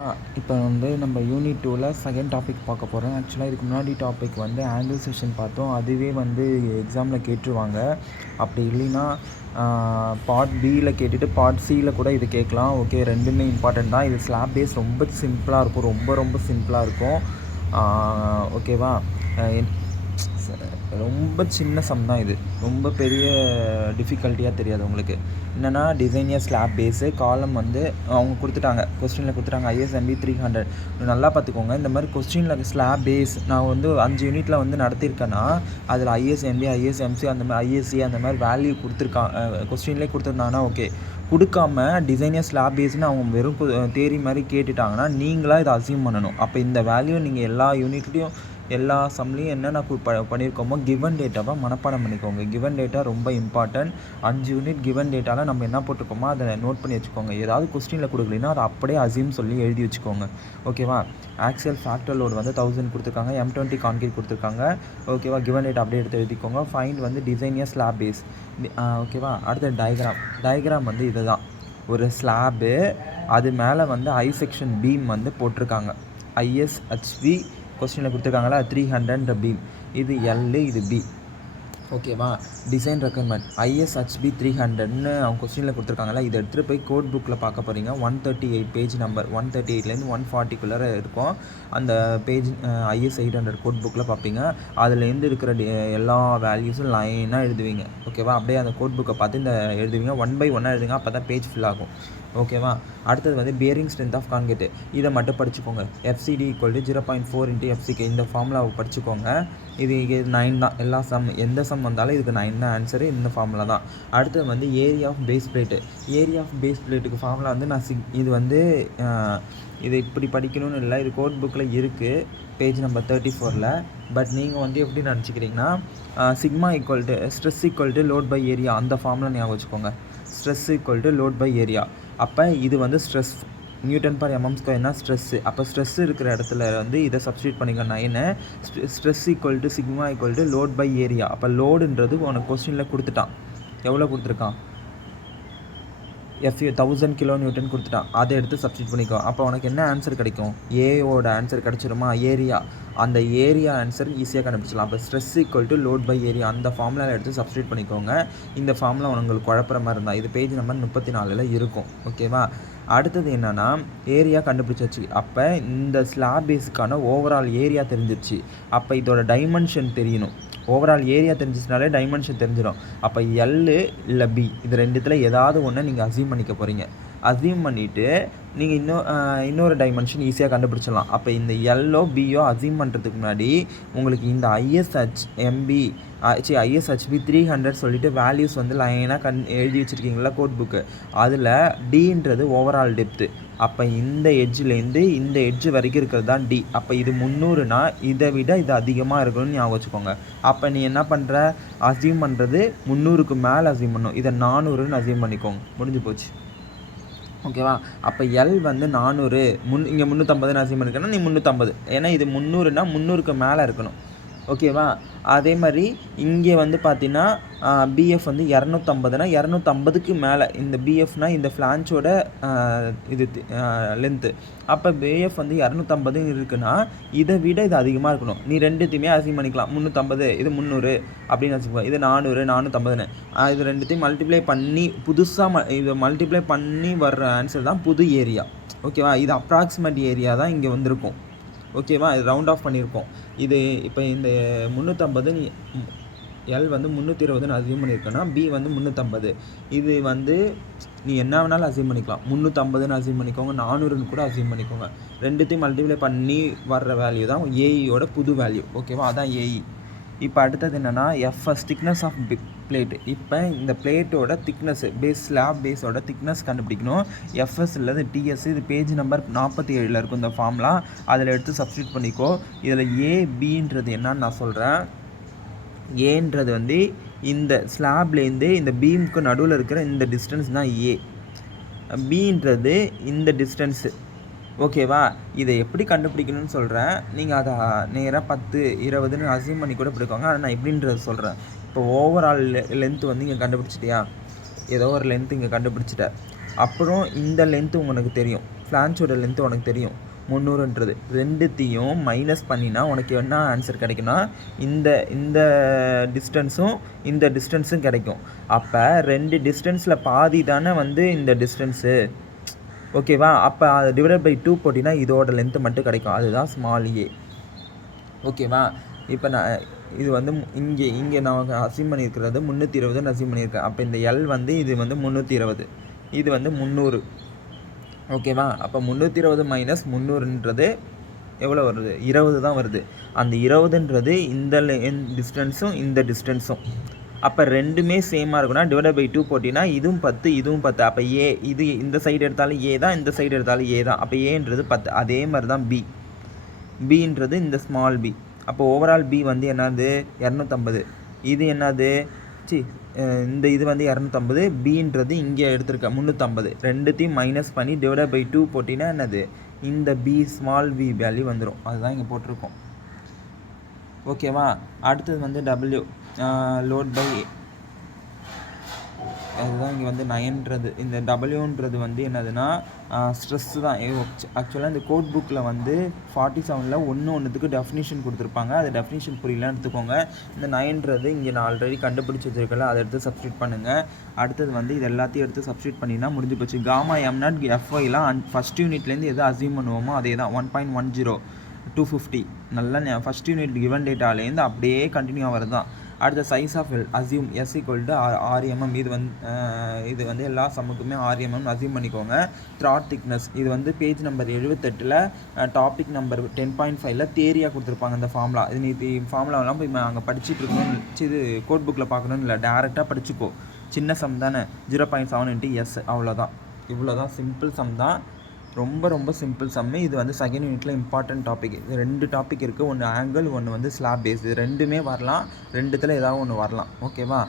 இப்போ வந்து நம்ம யூனிட் 2ல செகண்ட் டாபிக் பார்க்க போகிறோம். ஆக்சுவலாக இதுக்கு முன்னாடி டாபிக் வந்து ஆங்கிள் செக்ஷன் பார்த்தோம். அதுவே வந்து எக்ஸாமில் கேட்டுருவாங்க. அப்படி இல்லைன்னா பார்ட் பியில் கேட்டுட்டு பார்ட் சியில் கூட இது கேட்கலாம். ஓகே, ரெண்டுமே இம்பார்ட்டன்ட் தான். இது ஸ்லாப் பேஸ் ரொம்ப சிம்பிளாக இருக்கும், ரொம்ப சிம்பிளாக இருக்கும். ஓகேவா? ரொம்ப சின்ன சம் தான் இது, ரொம்ப பெரிய டிஃபிகல்ட்டியாக தெரியாது உங்களுக்கு. என்னென்னா டிசைனியர் ஸ்லாப் பேஸு காலம் வந்து அவங்க கொடுத்துட்டாங்க, கொஸ்டினில் கொடுத்துட்டாங்க ISMB 300. நல்லா பார்த்துக்கோங்க, இந்த மாதிரி கொஸ்டினில் ஸ்லாப் பேஸ் நான் வந்து 5 யூனிட்டில் வந்து நடத்தியிருக்கேன்னா அதில் ISMB ISMC அந்த மாதிரி ISC அந்த மாதிரி வேல்யூ கொடுத்துருக்காங்க, கொஸ்டின்லேயே கொடுத்துருந்தாங்கன்னா ஓகே. கொடுக்காம டிசைனியர் ஸ்லாப் பேஸ்னு அவங்க வெறும் தேரி மாதிரி கேட்டுட்டாங்கன்னா நீங்களாக இதை அசியூம் பண்ணணும். அப்போ இந்த வேல்யூ நீங்கள் எல்லா யூனிட்லேயும் எல்லா சம்லேயும் என்னென்ன பண்ணியிருக்கோமோ கிவன் டேட்டாவை மனப்பாடம் பண்ணிக்கோங்க. கிவன் டேட்டா ரொம்ப இம்பார்ட்டன்ட். 5 யூனிட் கிவன் டேட்டாவில் நம்ம என்ன போட்டிருக்கோமோ அதை நோட் பண்ணி வச்சுக்கோங்க. ஏதாவது கொஸ்டினில் கொடுக்கலைன்னா அதை அப்படியே அசியூம் சொல்லி எழுதி வச்சுக்கோங்க. ஓகேவா? ஆக்சுவல் ஃபேக்டர் லோடு வந்து 1000 கொடுத்துருக்காங்க, M20 கான்கிரீட் கொடுத்துருக்காங்க. ஓகேவா? கிவன் டேட்டா அப்படியே எடுத்து எழுதிக்கோங்க. ஃபைண்ட் வந்து டிசைனியர் ஸ்லாப் பேஸ். ஓகேவா? அடுத்த டயக்ராம் வந்து இதுதான். ஒரு ஸ்லாபு, அது மேலே வந்து ஐ செக்ஷன் பீம் வந்து போட்டிருக்காங்க. ISHV கொஸ்டினில் கொடுத்துருக்காங்களா 300 பீம். இது L, இது B. ஓகேவா? டிசைன் ரெக்குயர்மெண்ட் ISHB 300ன்னு அவங்க கொஸ்டினில் கொடுத்துருக்காங்களா, இதை எடுத்துகிட்டு போய் கோட் புக்கில் பார்க்க போகிறீங்க. 138 பேஜ் நம்பர் 138லேருந்து 140குள்ளே இருக்கும். அந்த பேஜ் IS 800 கோட் புக்கில் பார்ப்பீங்க. அதுலேருந்து இருக்கிற எல்லா வேல்யூஸும் லைனாக எழுதுவீங்க. ஓகேவா? அப்படியே அந்த கோட் புக்கை பார்த்து இந்த எழுதுவீங்க. 1 by 1 எழுதுங்க, அப்போ தான் பேஜ் ஃபில் ஆகும். ஓகேவா? அடுத்தது வந்து பியரிங் ஸ்ட்ரென்த் ஆஃப் கான்கிரீட். இதை மட்டும் படிச்சுக்கோங்க. FCD = 0.4 × FCK. இந்த ஃபார்முலாவை படிச்சுக்கோங்க. இது 9 தான். எல்லா எந்த சம் வந்தாலும் இதுக்கு 9 தான் ஆன்சரு. இந்த ஃபார்முலா தான். அடுத்தது வந்து area of base plate. Area of base பிளேட்டுக்கு ஃபார்முலா வந்து இது வந்து இது இப்படி படிக்கணும்னு இல்லை, இது கோட் புக்கில் இருக்குது பேஜ் நம்பர் 34ல். பட் நீங்கள் வந்து எப்படி நினச்சிக்கிறீங்கன்னா sigma stress load by area, அந்த ஃபார்முலா ஞாபகம் வச்சுக்கோங்க. Stress load by area. அப்போ இது வந்து ஸ்ட்ரெஸ் Nm²னா ஸ்ட்ரெஸ்ஸு. அப்போ ஸ்ட்ரெஸ் இருக்கிற இடத்துல வந்து இதை சப்ஸ்டியூட் பண்ணிக்க 9. Stress sigma load by area. அப்போ லோடுன்றது உனக்கு கொஸ்டினில் கொடுத்துட்டான். எவ்வளோ கொடுத்துருக்கான்? 1000 kN கொடுத்துட்டான். அதை எடுத்து சப்ஸ்டியூட் பண்ணிக்கோ. அப்போ உனக்கு என்ன ஆன்சர் கிடைக்கும்? ஏவோட ஆன்சர் கிடச்சிருமா? ஏரியா. அந்த ஏரியா ஆன்சர் ஈஸியாக கண்டுபிடிச்சலாம். அப்போ ஸ்ட்ரெஸ் லோட் பை ஏரியா அந்த ஃபார்முலாவில் எடுத்து சப்ஸ்டியூட் பண்ணிக்கோங்க. இந்த ஃபார்முலா உங்களுக்கு குழப்பற மாதிரி இருந்தால் இது பேஜ் நம்பர் 34ல் இருக்கும். ஓகேவா? அடுத்தது என்னென்னா ஏரியா கண்டுபிடிச்சாச்சு. அப்போ இந்த ஸ்லாப் பேஸுக்கான ஓவரால் ஏரியா தெரிஞ்சிருச்சு. அப்போ இதோட டைமென்ஷன் தெரியணும். ஓவரால் ஏரியா தெரிஞ்சிச்சுனாலே டைமென்ஷன் தெரிஞ்சிடும். அப்போ L இல்லை B இது ரெண்டுத்தில் ஏதாவது ஒன்று நீங்கள் அசியூம் பண்ணிக்க போகிறீங்க. அசியூம் பண்ணிவிட்டு நீங்கள் இன்னொரு டைமென்ஷன் ஈஸியாக கண்டுபிடிச்சிடலாம். அப்போ இந்த எல்லோ பியோ அசியூம் பண்ணுறதுக்கு முன்னாடி உங்களுக்கு இந்த ISHB 300 சொல்லிட்டு வேல்யூஸ் வந்து லைனாக எழுதி வச்சுருக்கீங்களா கோட் புக்கு, அதில் Dன்றது ஓவரால் டெப்த்து. அப்போ இந்த எட்ஜ்லேருந்து இந்த எட்ஜ் வரைக்கும் இருக்கிறது தான் D. அப்போ இது 300னா இதை விட இது அதிகமாக இருக்கணும்னு ஞாபகம் வச்சுக்கோங்க. அப்போ நீ என்ன பண்ணுற? அசியூம் பண்ணுறது 300க்கு மேலே அசியூம் பண்ணணும். இதை 400ன்னு அசியூம் பண்ணிக்கோங்க. முடிஞ்சு போச்சு. ஓகேவா? அப்போ L வந்து 400, இங்கே 350 அசியூம் பண்ணிக்கணும். நீ 350, ஏன்னா இது 300னா 300க்கு மேலே இருக்கணும். ஓகேவா? அதே மாதிரி இங்கே வந்து பார்த்தீங்கன்னா BF வந்து 250னா 250க்கு மேலே. இந்த BFனால் இந்த ஃப்ளான்ச்சோட இது லென்த்து. அப்போ BF வந்து 250 இருக்குன்னா இதை விட இது அதிகமாக இருக்கணும். நீ ரெண்டுத்தையுமே அசியூம் பண்ணிக்கலாம். 350, இது 300 அப்படின்னு வச்சுக்கோ. இது 400, 450ன்னு இது ரெண்டுத்தையும் மல்டிப்ளை பண்ணி புதுசாக இதை மல்டிப்ளை பண்ணி வர்ற ஆன்சர் தான் புது ஏரியா. ஓகேவா? இது அப்ராக்சிமேட் ஏரியா தான் இங்கே வந்திருக்கும். ஓகேவா? இது ரவுண்ட் ஆஃப் பண்ணியிருக்கோம். இது இப்போ இந்த 350 L வந்து 320ன்னு அசியூம் பண்ணியிருக்கேன்னா B வந்து 350. இது வந்து நீ என்ன வேணாலும் அசியூம் பண்ணிக்கலாம். 350ன்னு அசியூம் பண்ணிக்கோங்க, 400ன்னு கூட அசியூம் பண்ணிக்கோங்க. ரெண்டுத்தையும் மல்டிப்ளை பண்ணி வர்ற வேல்யூ தான் ஏஇயோட புது வேல்யூ. ஓகேவா? அதான் ஏஇ. இப்போ அடுத்தது என்னென்னா FS திக்னஸ் ஆஃப் பிளேட். இப்போ இந்த பிளேட்டோட திக்னஸ் ஸ்லாப் பேஸோட திக்னஸ் கண்டுபிடிக்கணும். FS இல்லது TS. இது பேஜ் நம்பர் 47ல் இருக்கும் இந்த ஃபார்முலா. அதில் எடுத்து சப்ஸ்டியூட் பண்ணிக்கோ. இதில் ABன்றது என்னன்னு நான் சொல்கிறேன். ஏன்றது வந்து இந்த ஸ்லாப்லேருந்து இந்த பீமுக்கு நடுவில் இருக்கிற இந்த டிஸ்டன்ஸ் தான் A. Bன்றது இந்த டிஸ்டன்ஸு. ஓகேவா? இதை எப்படி கண்டுபிடிக்கணும்னு சொல்கிறேன். நீங்கள் அதை நேராக 10, 20ன்னு அசியூம் பண்ணி கூட பிடிக்கோங்க. அதை நான் எப்படின்றது சொல்கிறேன். இப்போ ஓவரால் லென்த்து வந்து இங்கே கண்டுபிடிச்சிட்டியா? ஏதோ ஒரு லென்த்து இங்கே கண்டுபிடிச்சிட்ட. அப்புறம் இந்த லென்த்து உனக்கு தெரியும். ஃப்ளான்ச்சோட லென்த்து உனக்கு தெரியும் 300ன்றது. ரெண்டுத்தையும் மைனஸ் பண்ணினா உனக்கு என்ன ஆன்சர் கிடைக்குன்னா இந்த இந்த டிஸ்டன்ஸும் இந்த டிஸ்டன்ஸும் கிடைக்கும். அப்போ 2 டிஸ்டன்ஸில் பாதி தானே வந்து இந்த டிஸ்டன்ஸு, ஓகேவா? அப்போ அது டிவைடட் பை 2 போட்டினா இதோட லென்த்து மட்டும் கிடைக்கும். அதுதான் ஸ்மால் ஏ, ஓகேவா? இப்போ நான் இது வந்து இங்கே நான் அசீம் பண்ணியிருக்கிறது 320 அசீம் பண்ணியிருக்கேன். அப்போ இந்த எல் வந்து இது வந்து 320, இது வந்து 300, ஓகேவா? அப்போ 320 மைனஸ் 300ன்றது எவ்வளோ வருது? 20 தான் வருது. அந்த 20ன்றது இந்த டிஸ்டன்ஸும் இந்த டிஸ்டன்ஸும். அப்போ ரெண்டுமே சேமாக இருக்குன்னா டிவைட் பை 2 போட்டிங்கன்னா இதுவும் 10 இதுவும் 10. அப்போ ஏ இது இந்த சைடு எடுத்தாலும் ஏ தான், இந்த சைடு எடுத்தாலும் ஏ தான். அப்போ ஏன்றது 10. அதே மாதிரி தான் பின்றது இந்த ஸ்மால் பி. அப்போ ஓவரால் பி வந்து என்னது 250. இது என்னது இந்த இது வந்து 250. பின்றது இங்கே எடுத்திருக்க 350. ரெண்டுத்தையும் மைனஸ் பண்ணி டிவைட் பை 2 போட்டிங்கன்னா என்னது இந்த பி ஸ்மால் பி வேல்யூ வந்துடும். அதுதான் இங்கே போட்டிருக்கோம், ஓகேவா? அடுத்தது வந்து டபிள்யூ லோட் பை, அதுதான் இங்கே வந்து 9ன்றது. இந்த டபிள்யூன்றது வந்து என்னதுன்னா ஸ்ட்ரெஸ்ஸு தான். ஆக்சுவலாக இந்த கோட் புக்கில் வந்து 47ல் ஒன்றுத்துக்கு டெஃபினிஷன் கொடுத்துருப்பாங்க. அது டெஃபினிஷன் புரியலன்னு எடுத்துக்கோங்க. இந்த 9ன்றது இங்கே நான் ஆல்ரெடி கண்டுபிடிச்சி வச்சுருக்கல, அதை எடுத்து சப்ஸ்டியூட் பண்ணுங்கள். அடுத்தது வந்து இது எல்லாத்தையும் எடுத்து சப்ஸ்டியூட் பண்ணினா முடிஞ்சு போச்சு. காமா எம்நாட் எஃப்ஒய்லாம் ஃபஸ்ட் யூனிட்லேருந்து எது அசீவ் பண்ணுவோமோ அதே தான். 1.10 250 நல்லா ஃபஸ்ட் யூனிட் கிவன் டேட்டாலேருந்து அப்படியே கண்டினியூ ஆகிறது தான். அடுத்த size of L assume S equal to 6 mm. இது வந்து எல்லா சம்முக்குமே 6 mm அசியூம் பண்ணிக்கோங்க. த்ராட் திக்னஸ் இது வந்து பேஜ் நம்பர் 78ல் டாபிக் நம்பர் 10.5ல் தேரியாக கொடுத்துருப்பாங்க இந்த ஃபார்முலா. இது நீ ஃபார்முலாவெல்லாம் போய் அங்கே படிச்சுட்டு இருக்கணும்னு இது கோட் புக்கில் பார்க்கணுன்னு இல்லை, டேரெக்டாக படிச்சுக்கோ. சின்ன சம் தானே, 0.7 × S, அவ்வளோதான். இவ்வளோ தான், சிம்பிள் சம் தான், ரொம்ப ரொம்ப சிம்பிள் சம்மு. இது வந்து செகண்ட் யூனிட்டில் இம்பார்ட்டன்ட் டாபிக். இது 2 டாபிக் இருக்குது, ஒன்று ஆங்கிள், ஒன்று வந்து ஸ்லாப் பேஸ். இது ரெண்டுமே வரலாம், ரெண்டுத்தில் ஏதாவது ஒன்று வரலாம், ஓகேவா?